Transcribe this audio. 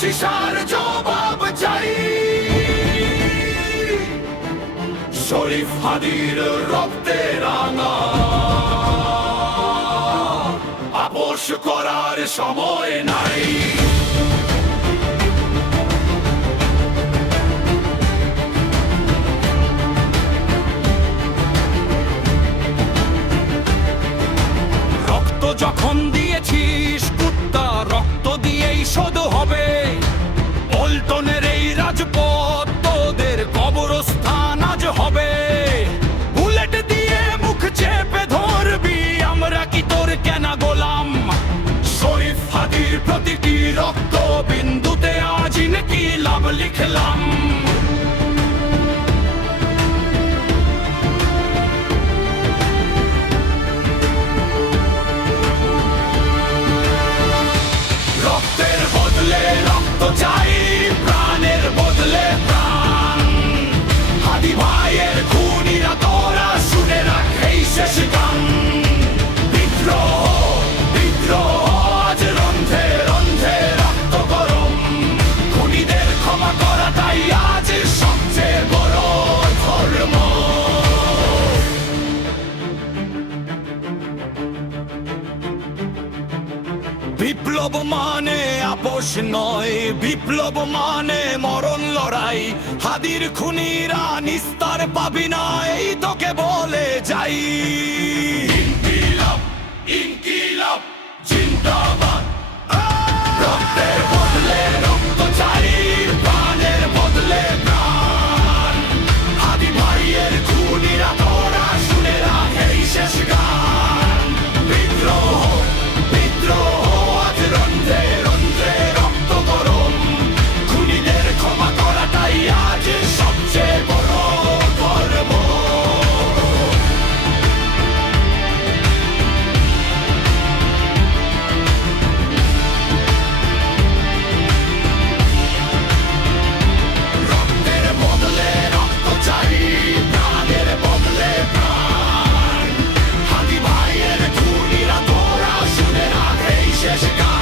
শিশার জবাব চাই। শরীফ হাদির রক্তে রাঙা। আপোষ করার সময় নাই। प्रति तीर तो आज इनकी लव বিপ্লব মানে আপোষ নয়, বিপ্লব মানে মরণ লড়াই। হাদির খুনিরা নিস্তার পাবি না, এই তোকে বলে যাই। Chicago.